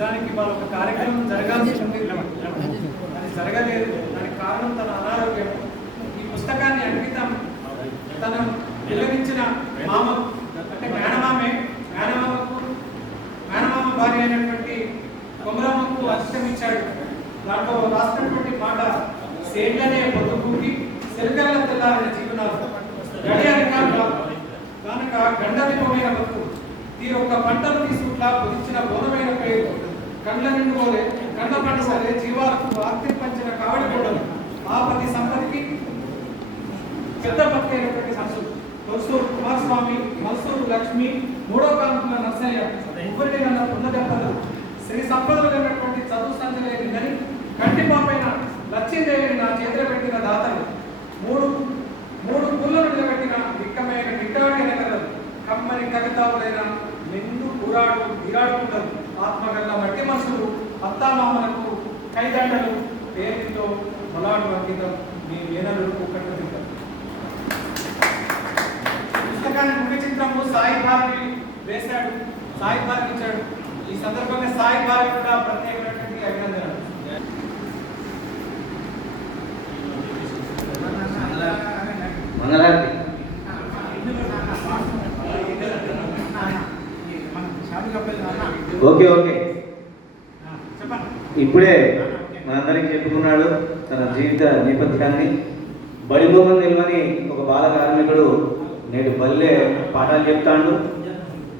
నిజానికి వాళ్ళ ఒక కార్యక్రమం జరగాల్సి ఉంది అది. జరగలేదు. దానికి కారణం తన అనారోగ్యం. ఈ పుస్తకాన్ని అంకితం తన పిల్లనిచ్చిన మామ అంటే మేనమామే మేనమామకు మేనమామ భార్య అయినటువంటి కొమరమ్మకు అర్చం ఇచ్చాడు. దాంట్లో రాసినటువంటి మాట సేట్లనే పొద్దుకూకి సెలకల్ల తెల్లారిన జీవనాలు. గడియారంగా కనుక గండవిపమైన బతుకు. తీరొక్క పంటను పేరు కండ్ల నిండుకోలే కండ్ల పండుకోలే జీవాలకు ఆర్తి పంచిన కావడి కూడలు ఆ ప్రతి సంపత్తికి పెద్ద భక్తి అయినటువంటి సంసు మల్సూరు కుమారస్వామి మల్సూరు లక్ష్మి మూడో కాలంలో నర్సయ్య ముగ్గురి నన్న పుణ్యదంపతులు శ్రీ సంపదలు కలిగినటువంటి చదువు సంచలేని కంటి పాపైన లక్ష్మీదేవిని నా చేతిలో పెట్టిన దాతలు. మూడు మూడు పుల్లను నిలబెట్టిన దిక్కమైన దిక్కమైన కథలు. కమ్మని కవితావులైన నిండు పురాడు విరాడుకుంటారు. ఆత్మగల్ల మట్టి మనుషులు అత్తామామలకు కైదండలు పేరుతో మొలాడు అంకితం మీ వేనలు కట్టుదిద్దాం పుస్తకాన్ని ముఖ్య చిత్రము సాయి భారతి వేశాడు సాయి భారతి ఇచ్చాడు. ఈ సందర్భంగా సాయి భారతి కూడా ప్రత్యేకమైనటువంటి అభినందనలు. మంగళారతి. Okay okay. ఇప్పుడే మనందరికి చెప్పుకున్నాడు తన జీవిత నేపథ్యాన్ని. బడిబొమ్మను నిలవని ఒక బాల కార్మికుడు నేడు బల్లే పాఠాలు చెప్తాడు.